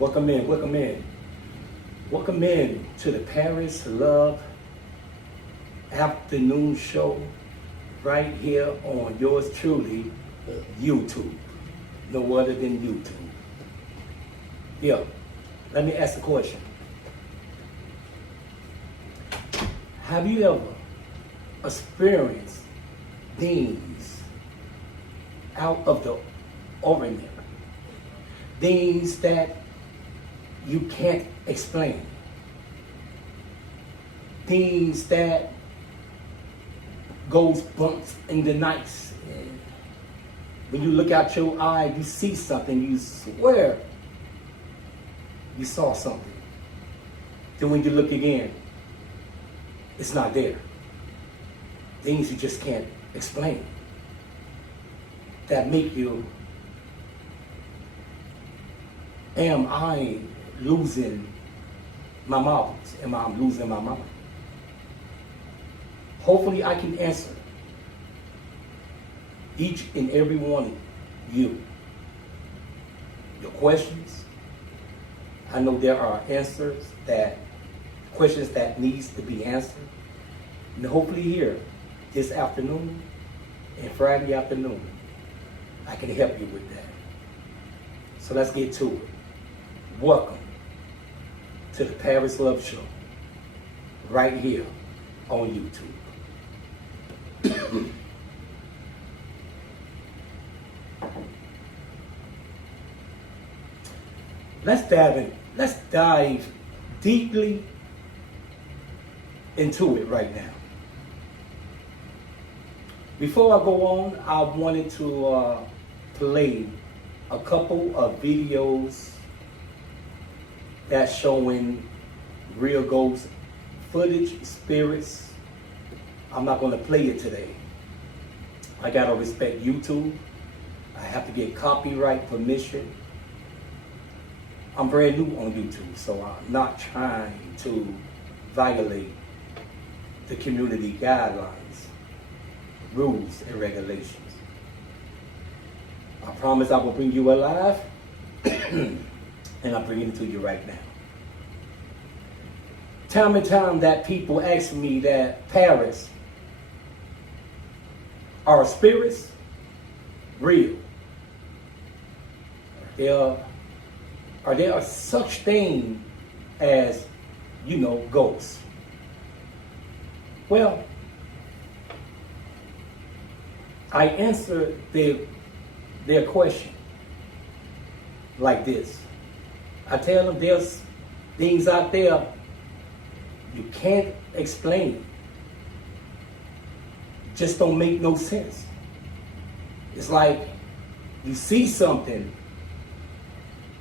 Welcome in, welcome in. Welcome in to the Paris Love afternoon show right here on yours truly, YouTube. No other than YouTube. Yeah, let me ask a question. Have you ever experienced things out of the ordinary? Things that you can't explain. Things that goes bumps in the nights. And when you look out your eye, you see something, you swear you saw something. Then when you look again, it's not there. Things you just can't explain. That make you, am I losing my marbles? Am I losing my mind? Hopefully I can answer each and every one of you, your questions. I know there are questions that needs to be answered. And hopefully here, this afternoon and Friday afternoon, I can help you with that. So let's get to it. Welcome to the Paris Love Show, right here on YouTube. Let's dive deeply into it right now. Before I go on, I wanted to play a couple of videos that's showing real ghost footage, spirits. I'm not going to play it today. I got to respect YouTube. I have to get copyright permission. I'm brand new on YouTube, so I'm not trying to violate the community guidelines, rules, and regulations. I promise I will bring you alive, and I'm bringing it to you right now. Time and time that people ask me that Paris, are spirits real? Are there such thing as, ghosts? Well, I answer their question like this. I tell them there's things out there you can't explain. Just don't make no sense. It's like you see something,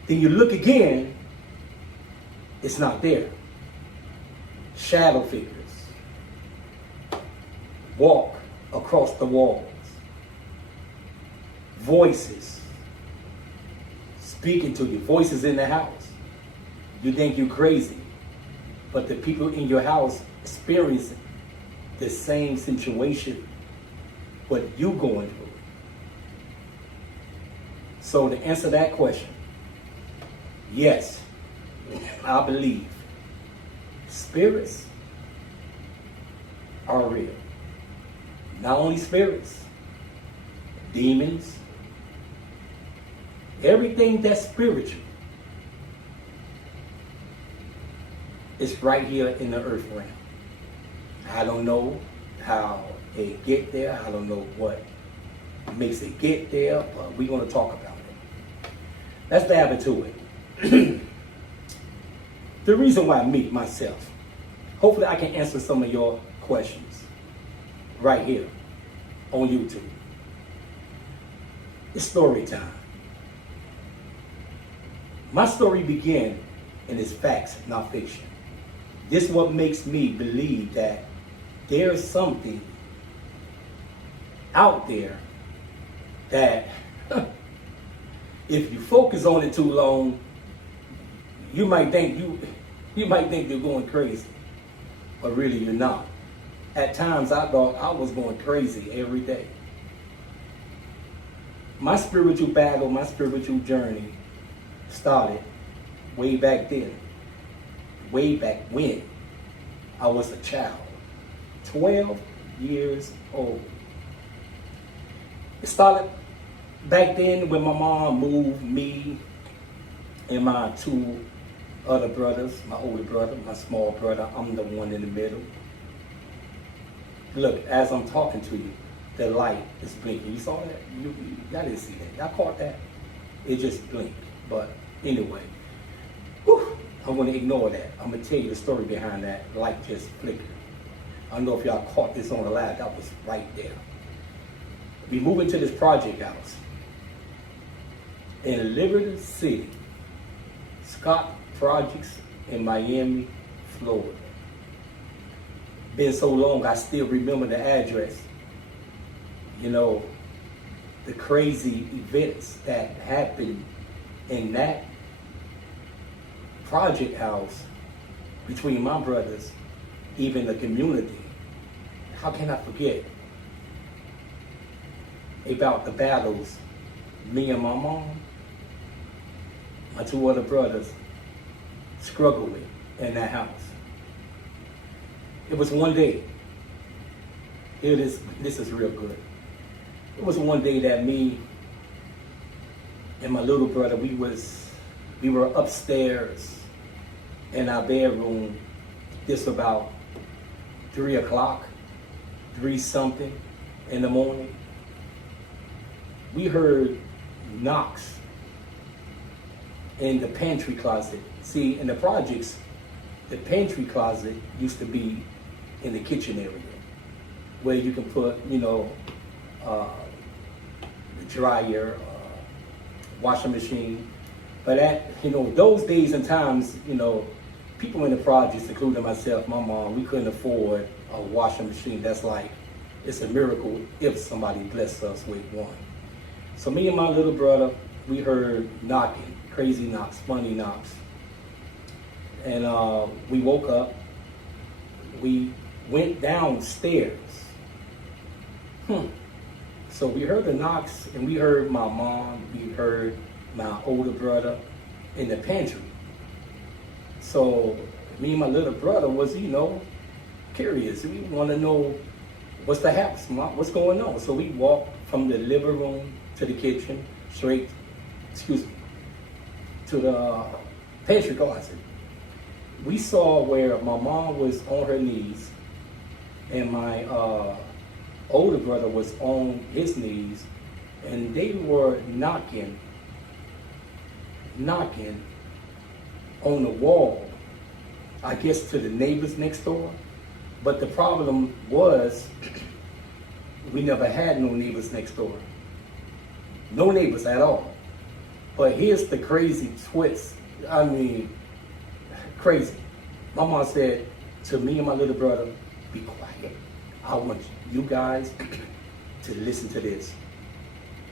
then you look again, it's not there. Shadow figures walk across the walls. Voices speaking to you. Voices in the house. You think you're crazy, but the people in your house experience the same situation what you going through. So to answer that question, yes, I believe spirits are real. Not only spirits, demons, everything that's spiritual is right here in the earth realm. I don't know how it get there. I don't know what makes it get there, but we're going to talk about it. Let's dive into it. The reason why myself, hopefully I can answer some of your questions right here on YouTube. It's story time. My story began and it's facts, not fiction. This is what makes me believe that there is something out there that if you focus on it too long, you might think you're going crazy, but really you're not. At times I thought I was going crazy every day. My spiritual battle, my spiritual journey started way back then, way back when I was a child, 12 years old. It started back then when my mom moved me and my two other brothers, my older brother, my small brother. I'm the one in the middle. Look, as I'm talking to you, the light is blinking. You saw that? Y'all didn't see that. Y'all caught that? It just blinked. But anyway, I'm going to ignore that. I'm going to tell you the story behind that. Light just flickered. I don't know if y'all caught this on the live. That was right there. We moved into this project house in Liberty City, Scott Projects in Miami, Florida. Been so long, I still remember the address. You know, the crazy events that happened in that project house between my brothers, even the community. How can I forget about the battles me and my mom, my two other brothers, struggled with in that house? It was one day. Here it is. This is real good. It was one day that me and my little brother, we were upstairs in our bedroom. This about 3 o'clock, 3 something in the morning. We heard knocks in the pantry closet. See, in the projects, the pantry closet used to be in the kitchen area where you can put, the dryer, washing machine. But those days and times, people in the projects, including myself, my mom, we couldn't afford a washing machine. That's like, it's a miracle if somebody blessed us with one. So me and my little brother, we heard knocking, crazy knocks, funny knocks. And we woke up, we went downstairs. So we heard the knocks, and we heard my mom, we heard my older brother in the pantry. So me and my little brother was, curious. We want to know what's the house, what's going on. So we walked from the living room to the kitchen, to the pantry closet. We saw where my mom was on her knees and my older brother was on his knees, and they were knocking on the wall, I guess to the neighbors next door. But the problem was we never had no neighbors next door. No neighbors at all. But here's the crazy twist. Crazy. My mom said to me and my little brother, be quiet. I want you guys to listen to this.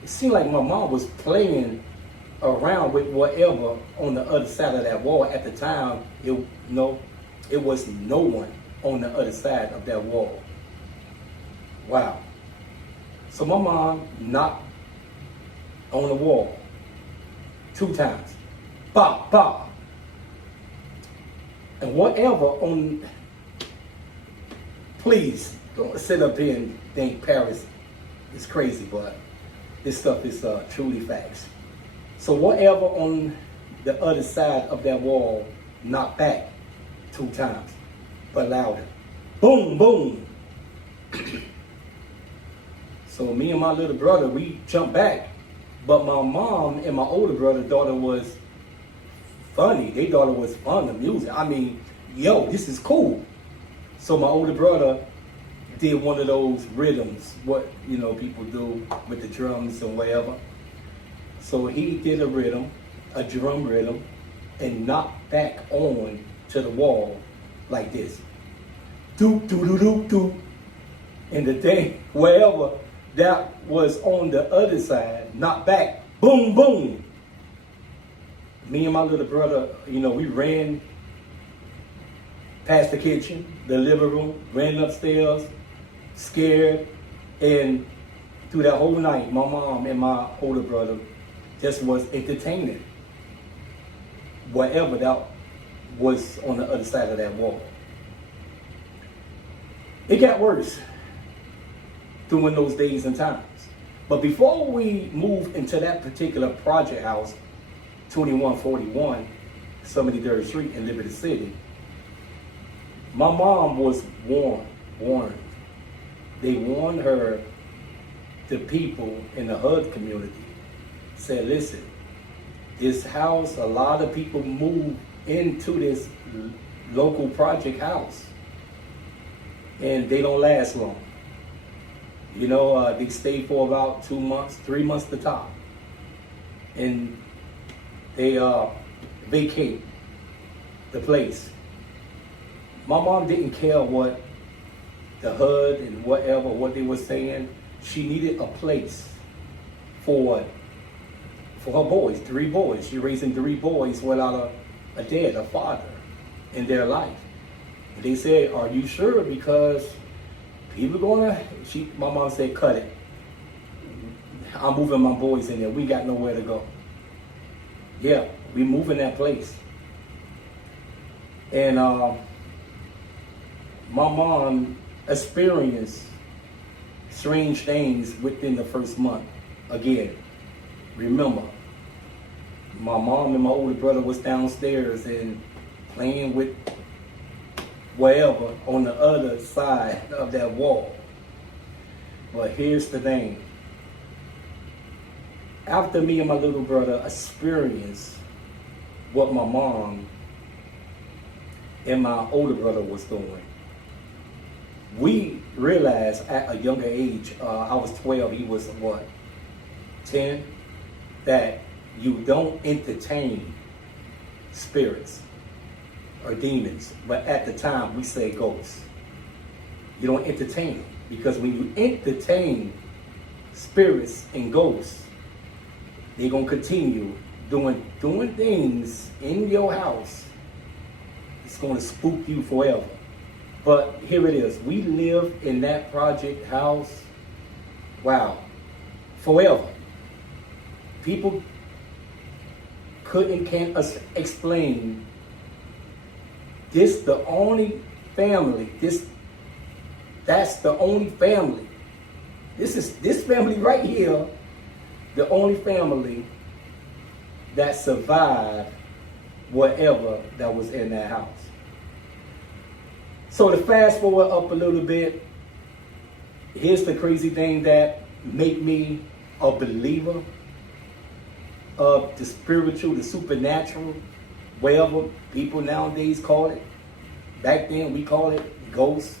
It seemed like my mom was playing around with whatever on the other side of that wall. At the time, it was no one on the other side of that wall. Wow. So my mom knocked on the wall 2 times. Bop, bop. And whatever on, please don't sit up here and think Paris is crazy, but this stuff is truly facts. So whatever on the other side of that wall knocked back 2 times, but louder. Boom, boom. So me and my little brother, we jumped back. But my mom and my older brother thought it was funny. They thought it was fun, the music. This is cool. So my older brother did one of those rhythms, what people do with the drums and whatever. So he did a drum rhythm, and knocked back on to the wall like this. Doop, doop, doop, doop, doop. And the thing, wherever that was on the other side, knocked back, boom, boom. Me and my little brother, we ran past the kitchen, the living room, ran upstairs, scared. And through that whole night, my mom and my older brother just was entertaining. whatever that was on the other side of that wall. It got worse during those days and times. But before we moved into that particular project house, 2141 73rd Street in Liberty City, my mom was warned. They warned her, the people in the HUD community, said, listen, this house, a lot of people move into this local project house and they don't last long. You know, they stay for about 2 months, 3 months at the top. And they vacate the place. My mom didn't care what the HUD and whatever, what they were saying. She needed a place for her boys, 3 boys. She's raising 3 boys without a dad, a father in their life. And they said, are you sure? Because people my mom said, cut it. I'm moving my boys in there. We got nowhere to go. Yeah, we moving that place. And my mom experienced strange things within the first month. Again, remember, my mom and my older brother was downstairs and playing with whatever on the other side of that wall. But here's the thing. After me and my little brother experienced what my mom and my older brother was doing, we realized at a younger age, I was 12, he was 10, that you don't entertain spirits or demons. But at the time, we say ghosts. You don't entertain them, because when you entertain spirits and ghosts, they're going to continue doing things in your house. It's going to spook you forever. But here it is. We lived in that project house, wow, forever. People can't explain this. The only family, that's the only family. This family right here, the only family that survived whatever that was in that house. So to fast forward up a little bit, here's the crazy thing that made me a believer of the spiritual, the supernatural, whatever people nowadays call it. Back then we call it ghosts.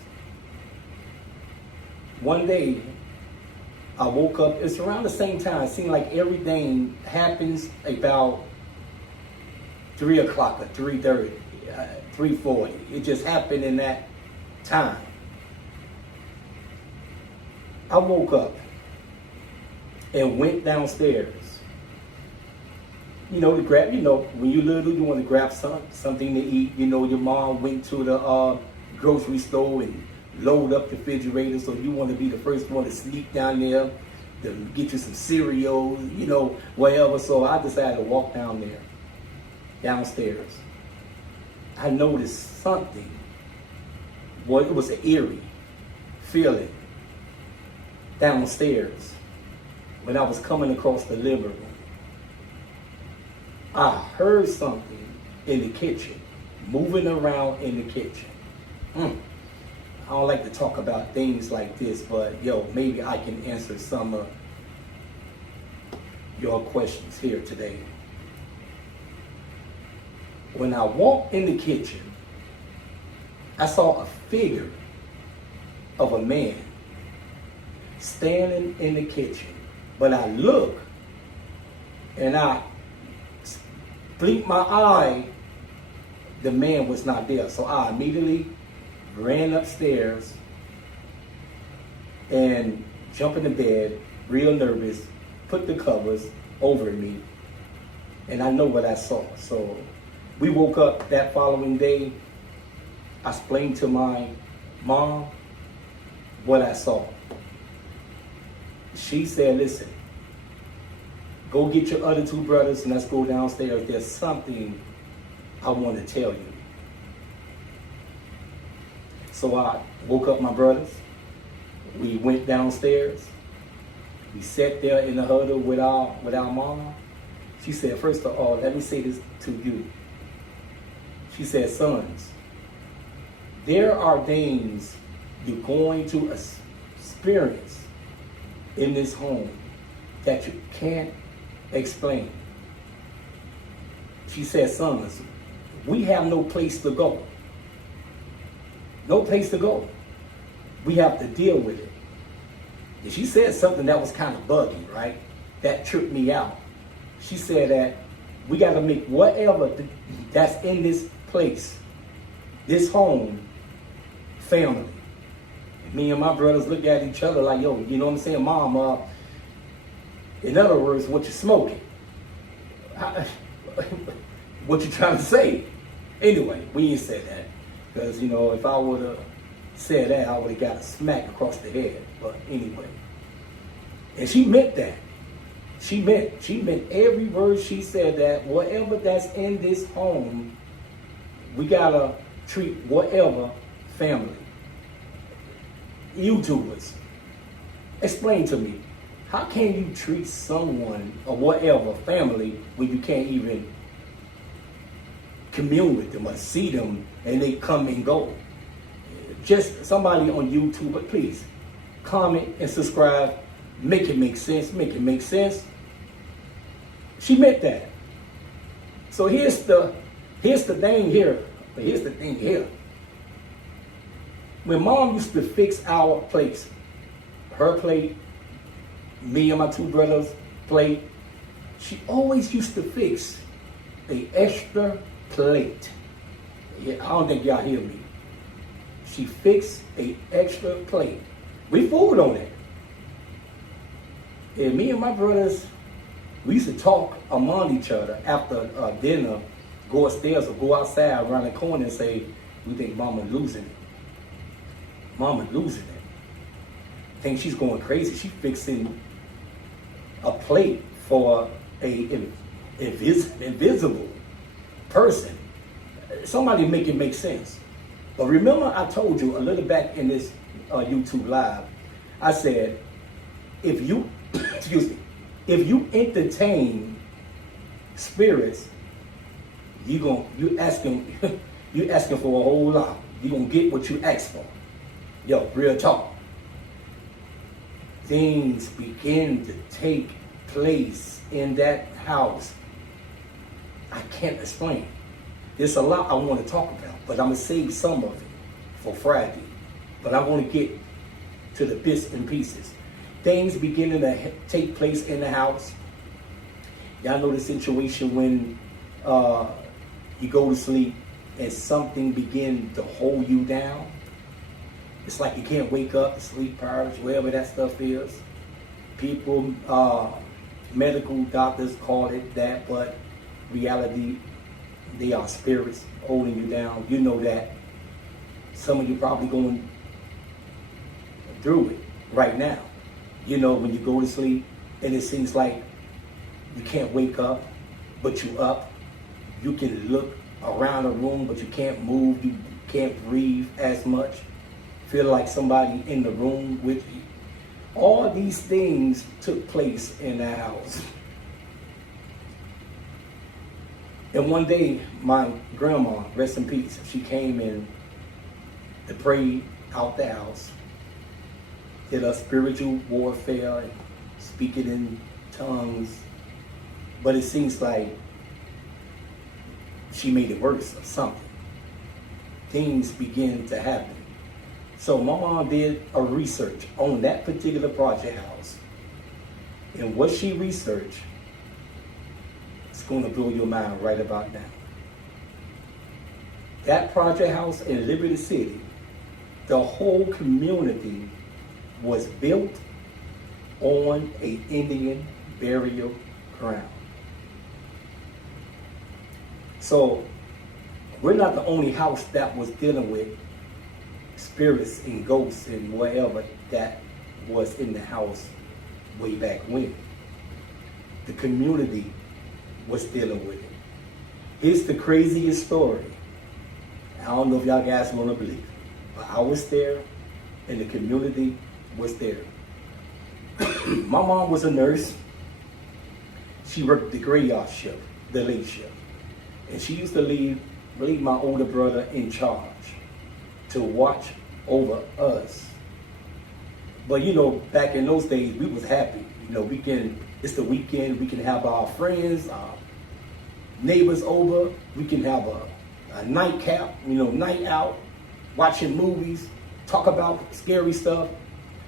One day I woke up, it's around the same time, it seemed like everything happens about 3 o'clock or 3:30, 3:40. It just happened in that time. I woke up and went downstairs. You know, to grab, when you're little, you want to grab something to eat. You know, your mom went to the grocery store and load up the refrigerator, so you want to be the first one to sneak down there to get you some cereal, whatever. So I decided to walk downstairs. I noticed something. Well, it was an eerie feeling downstairs when I was coming across the living room. I heard something in the kitchen, moving around in the kitchen. I don't like to talk about things like this, but maybe I can answer some of your questions here today. When I walked in the kitchen, I saw a figure of a man standing in the kitchen. But I looked and I blinked my eye, the man was not there. So I immediately ran upstairs and jumped in the bed, real nervous, put the covers over me, and I know what I saw. So we woke up that following day. I explained to my mom what I saw. She said, listen, go get your other 2 brothers and let's go downstairs. There's something I want to tell you. So I woke up my brothers. We went downstairs. We sat there in the huddle with our mama. She said, first of all, let me say this to you. She said, sons, there are things you're going to experience in this home that you can't explain. She said, sons, we have no place to go. No place to go. We have to deal with it. And she said something that was kind of buggy, right? That tripped me out. She said that we got to make whatever that's in this place, this home, family. And me and my brothers looked at each other like, yo, you know what I'm saying? Mom, in other words, what you smoking? What you trying to say? Anyway, we ain't said that. Because, you know, if I would have said that, I would have got a smack across the head. But anyway. And she meant that. She meant every word she said, that whatever that's in this home, we gotta treat whatever family. YouTubers, explain to me, how can you treat someone or whatever family when you can't even commune with them or see them and they come and go? Just somebody on YouTube, but please comment and subscribe. Make it make sense. Make it make sense. She meant that. So here's the thing here. Here's the thing here. When Mom used to fix our plates, her plate, me and my two brothers' plate, she always used to fix an extra plate. Yeah, I don't think y'all hear me. She fixed an extra plate. We fooled on it. And me and my brothers, we used to talk among each other after dinner, go upstairs or go outside around the corner and say, we think Mama losing it. Mama losing it. Think she's going crazy. She fixing a plate for a invisible person. Somebody make it make sense. But remember, I told you a little back in this YouTube live, I said, if you, excuse me, if you entertain spirits, you asking for a whole lot. You're gonna get what you ask for. Yo, real talk. Things begin to take place in that house. I can't explain. There's a lot I want to talk about, but I'm gonna save some of it for Friday. But I want to get to the bits and pieces. Things beginning to take place in the house. Y'all know the situation when you go to sleep and something begin to hold you down. It's like you can't wake up, sleep paralysis, whatever that stuff is. People, medical doctors call it that, but reality, they are spirits holding you down. You know that. Some of you probably going through it right now. You know, when you go to sleep and it seems like you can't wake up, but you up. You can look around the room, but you can't move. You can't breathe as much. Feel like somebody in the room with you. All these things took place in the house. And one day, my grandma, rest in peace, she came in to pray out the house, did a spiritual warfare and speaking in tongues. But it seems like she made it worse or something. Things begin to happen. So my mom did a research on that particular project house. And what she researched, it's going to blow your mind right about now. That project house in Liberty City, the whole community was built on an Indian burial ground. So we're not the only house that was dealing with spirits and ghosts and whatever that was in the house way back when. The community was dealing with it. Here's the craziest story. I don't know if y'all guys want to believe it, but I was there and the community was there. My mom was a nurse. She worked the graveyard shift, the late shift. And she used to leave my older brother in charge to watch over us. But you know, back in those days, we was happy. You know, it's the weekend, we can have our friends, our neighbors over, we can have a nightcap, you know, night out, watching movies, talk about scary stuff.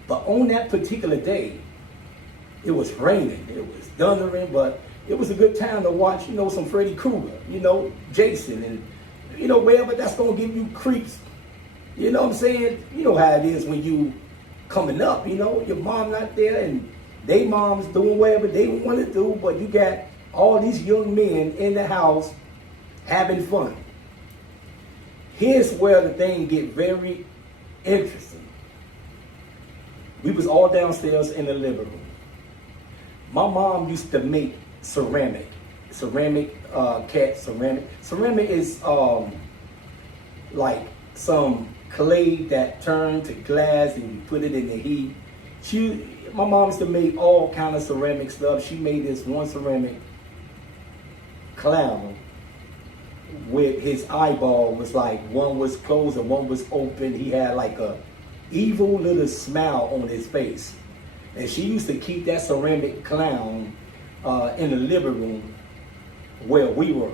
But on that particular day, it was raining, it was thundering, but it was a good time to watch, you know, some Freddy Krueger, you know, Jason, and, you know, wherever that's going to give you creeps. You know what I'm saying? You know how it is when you coming up, you know, your mom not there and they mom's doing whatever they want to do, but you got all these young men in the house having fun. Here's where the thing get very interesting. We was all downstairs in the living room. My mom used to make ceramic cat ceramic. Ceramic is like some clay that turned to glass and you put it in the heat. My mom used to make all kind of ceramic stuff. She made this one ceramic clown with his eyeball was like one was closed and one was open. He had like a evil little smile on his face. And she used to keep that ceramic clown in the living room where we were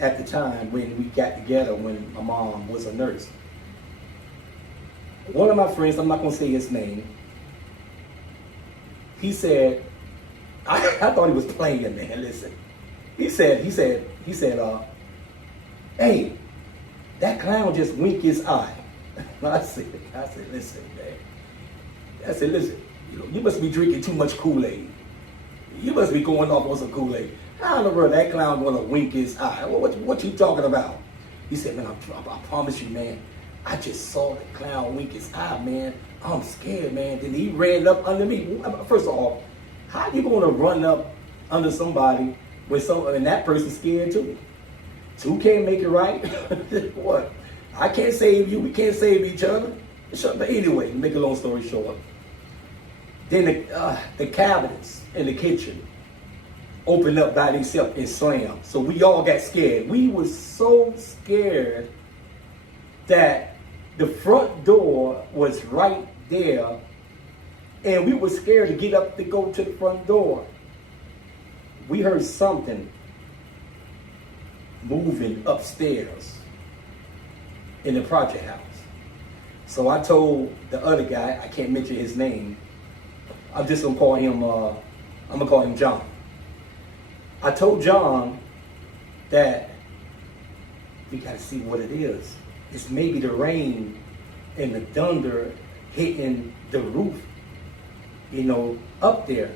at the time when we got together when my mom was a nurse. One of my friends, I'm not going to say his name, he said, I thought he was playing, man, listen. He said, hey, that clown just winked his eye. I said, listen, man. I said, listen, you must be drinking too much Kool-Aid. You must be going off on some Kool-Aid. How in the world that clown gonna wink his eye? What you talking about? He said, man, I promise you, man, I just saw the clown wink his eye, man. I'm scared, man. Then he ran up under me. First of all, how you gonna run up under somebody when that person's scared too? Two can't make it right. What? I can't save you. We can't save each other. But anyway, to make a long story short, then the cabinets in the kitchen opened up by themselves and slammed. So we all got scared. We were so scared that the front door was right there, and we were scared to get up to go to the front door. We heard something moving upstairs in the project house. So I told the other guy, I can't mention his name, I'm just gonna call him John. I told John that we gotta see what it is. It's maybe the rain and the thunder hitting the roof, you know, up there.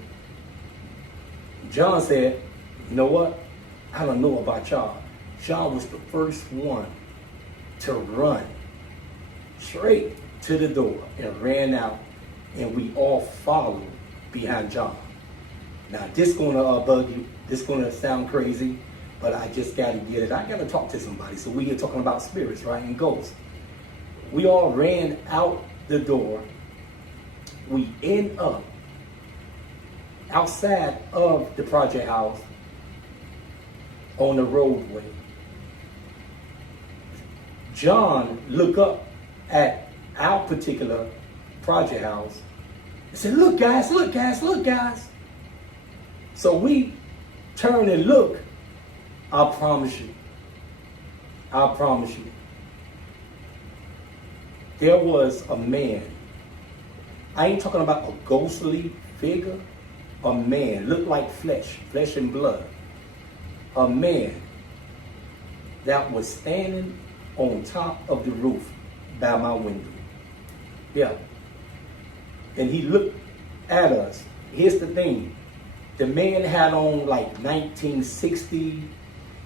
John said, you know what? I don't know about y'all. John was the first one to run straight to the door and ran out, and we all followed behind John. Now this gonna bug you, this gonna sound crazy, but I just gotta get it. I gotta talk to somebody. So we are talking about spirits, right, and ghosts. We all ran out the door. We end up outside of the project house on the roadway. John looked up at our particular project house and said, look guys, look guys, look guys. So we turn and look. I promise you, there was a man. I ain't talking about a ghostly figure. A man, looked like flesh and blood. A man that was standing on top of the roof by my window. Yeah. And he looked at us. Here's the thing. The man had on like 1960,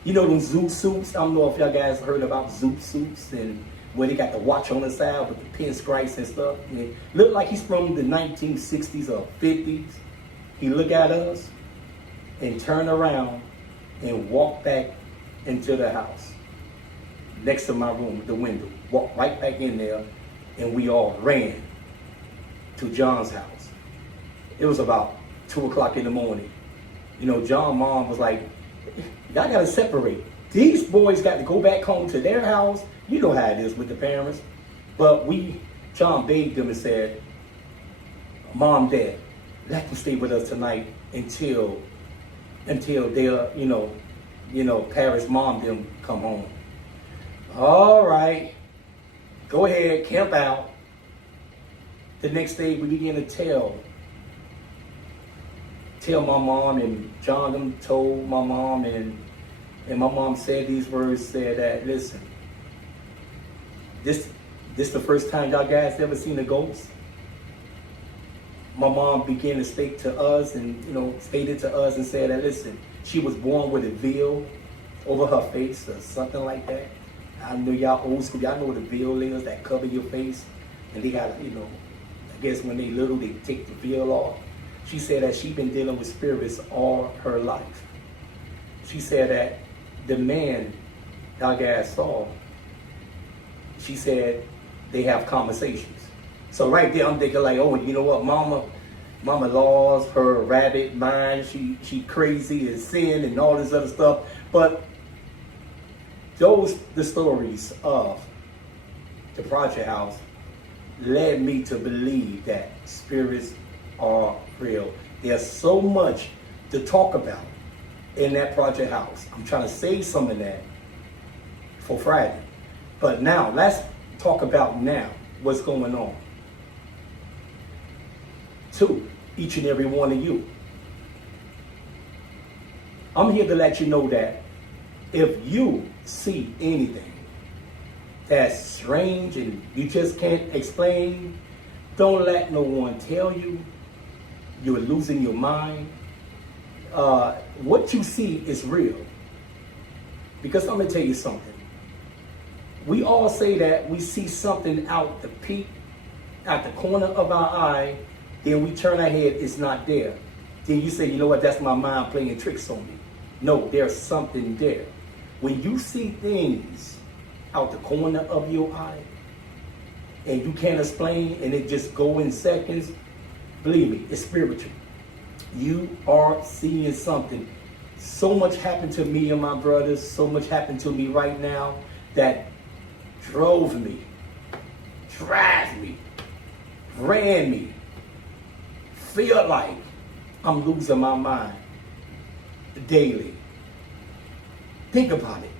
you know them zoot suits? I don't know if y'all guys heard about zoot suits and where they got the watch on the side with the pinstripes and stuff. And it looked like he's from the 1960s or 50s. He looked at us and turned around and walked back into the house, next to my room, the window, walked right back in there, and we all ran to John's house. It was about 2 o'clock in the morning. You know, John's mom was like, y'all gotta separate. These boys got to go back home to their house. You know how it is with the parents. But John begged them and said, Mom, Dad, let them stay with us tonight until they'll, Paris mom them come home. All right, go ahead, camp out. The next day we began to tell my mom, and John them told my mom, and my mom said these words, said that, listen, this the first time y'all guys ever seen a ghost? My mom began to state to us and, stated to us and said that, listen, she was born with a veil over her face or something like that. I know y'all old school, y'all know what a veil is, that cover your face. And they got, I guess when they little, they take the veil off. She said that she been dealing with spirits all her life. She said that the man y'all guys saw, she said they have conversations. So right there, I'm thinking like, oh, you know what, Mama lost her rabbit mind. She crazy and sin and all this other stuff. But the stories of the Project House led me to believe that spirits are real. There's so much to talk about in that Project House. I'm trying to save some of that for Friday. But now, let's talk about now what's going on. To each and every one of you, I'm here to let you know that if you see anything that's strange and you just can't explain, don't let no one tell you you're losing your mind. What you see is real. Because I'm going to tell you something. We all say that we see something out the peak, out the corner of our eye, then we turn our head, it's not there. Then you say, you know what, that's my mind playing tricks on me. No, there's something there. When you see things out the corner of your eye and you can't explain and it just go in seconds, believe me, it's spiritual. You are seeing something. So much happened to me and my brothers, so much happened to me right now that drove me, drives me, ran me, feel like I'm losing my mind daily. Think about it.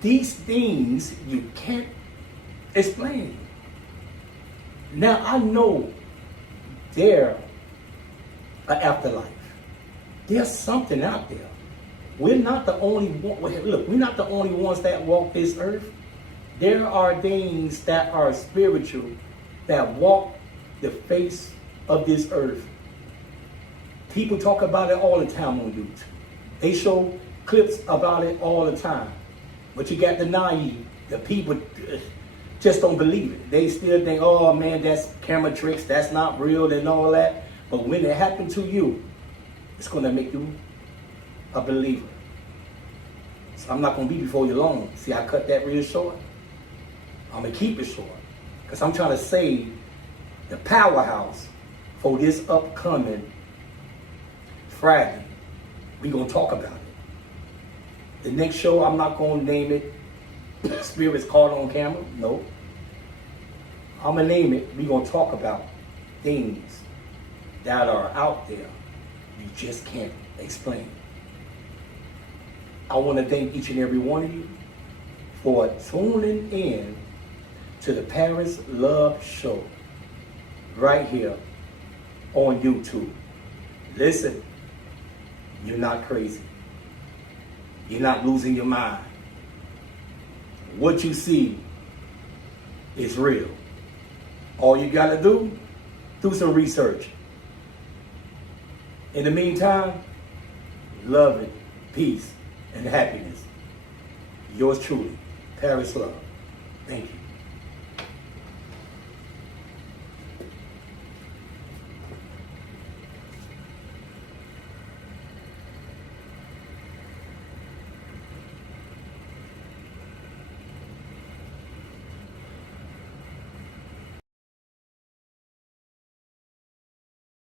These things you can't explain. Now I know there's an afterlife. There's something out there. We're not the only one. Look, we're not the only ones that walk this earth. There are things that are spiritual that walk the face of this earth. People talk about it all the time on YouTube. They show clips about it all the time. But you got the naive, the people just don't believe it. They still think, oh man, that's camera tricks, that's not real and all that. But when it happens to you, it's going to make you a believer. So I'm not going to be before you long. See, I cut that real short. I'm going to keep it short. Because I'm trying to save the powerhouse for this upcoming Friday. We're going to talk about it. The next show, I'm not going to name it Spirits Caught on Camera. No. I'm going to name it. We're going to talk about things that are out there you just can't explain. I want to thank each and every one of you for tuning in to the Paris Love Show right here on YouTube. Listen, you're not crazy. You're not losing your mind. What you see is real. All you got to do some research. In the meantime, love it, peace, and happiness. Yours truly, Paris Love. Thank you.